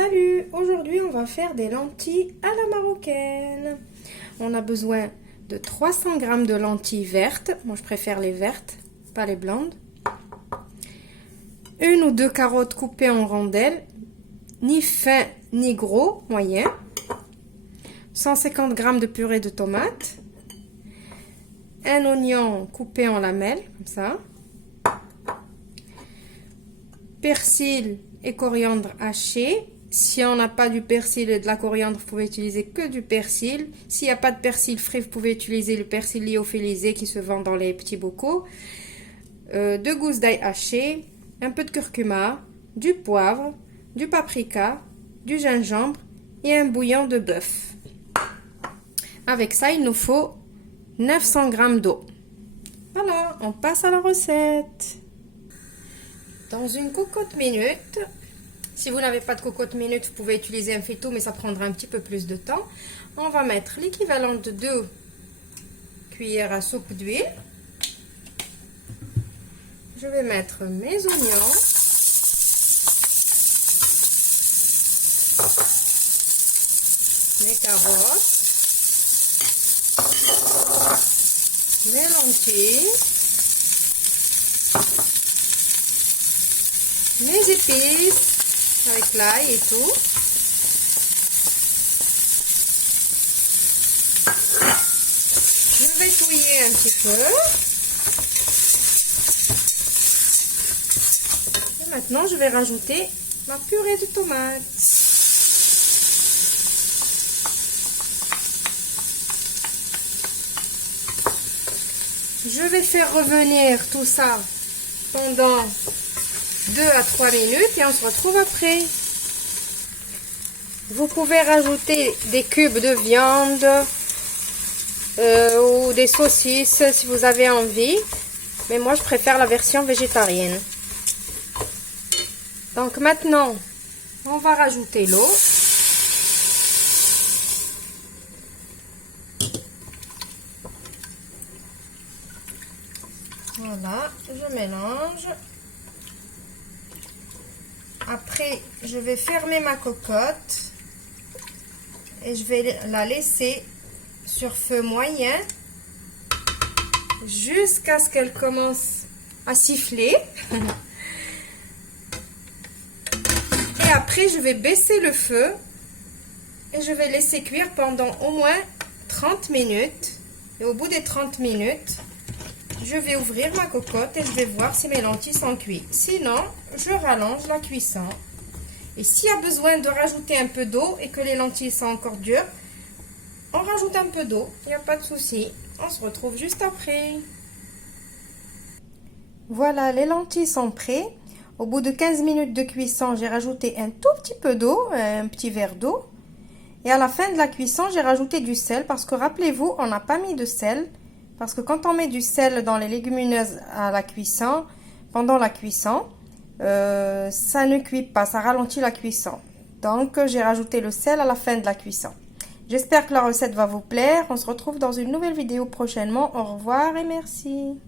Salut! Aujourd'hui, on va faire des lentilles à la marocaine. On a besoin de 300 g de lentilles vertes. Moi, je préfère les vertes, pas les blondes. Une ou deux carottes coupées en rondelles, ni fin ni gros, moyen. 150 g de purée de tomates. Un oignon coupé en lamelles, comme ça. Persil et coriandre haché. Si on n'a pas du persil et de la coriandre, vous pouvez utiliser que du persil. S'il n'y a pas de persil frais, vous pouvez utiliser le persil lyophilisé qui se vend dans les petits bocaux. 2 gousses d'ail hachées, un peu de curcuma, du poivre, du paprika, du gingembre et un bouillon de bœuf. Avec ça, il nous faut 900 g d'eau. Voilà, on passe à la recette. Dans une cocotte minute, si vous n'avez pas de cocotte minute, vous pouvez utiliser un faitout, mais ça prendra un petit peu plus de temps. On va mettre l'équivalent de 2 cuillères à soupe d'huile. Je vais mettre mes oignons. Mes carottes. Mes lentilles. Mes épices. Avec l'ail et tout. Je vais touiller un petit peu. Et maintenant, je vais rajouter ma purée de tomates. Je vais faire revenir tout ça pendant 2 à 3 minutes et on se retrouve après. Vous pouvez rajouter des cubes de viande ou des saucisses si vous avez envie, mais moi je préfère la version végétarienne. Donc maintenant on va rajouter l'eau. Voilà, je mélange. Après, je vais fermer ma cocotte et je vais la laisser sur feu moyen jusqu'à ce qu'elle commence à siffler. Et après, je vais baisser le feu et je vais laisser cuire pendant au moins 30 minutes. Et au bout des 30 minutes, je vais ouvrir ma cocotte et je vais voir si mes lentilles sont cuites. Sinon, je rallonge la cuisson. Et s'il y a besoin de rajouter un peu d'eau et que les lentilles sont encore dures, on rajoute un peu d'eau. Il n'y a pas de souci. On se retrouve juste après. Voilà, les lentilles sont prêtes. Au bout de 15 minutes de cuisson, j'ai rajouté un tout petit peu d'eau, un petit verre d'eau. Et à la fin de la cuisson, j'ai rajouté du sel parce que rappelez-vous, on n'a pas mis de sel. Parce que quand on met du sel dans les légumineuses à la cuisson, pendant la cuisson, ça ne cuit pas, ça ralentit la cuisson. Donc, j'ai rajouté le sel à la fin de la cuisson. J'espère que la recette va vous plaire. On se retrouve dans une nouvelle vidéo prochainement. Au revoir et merci.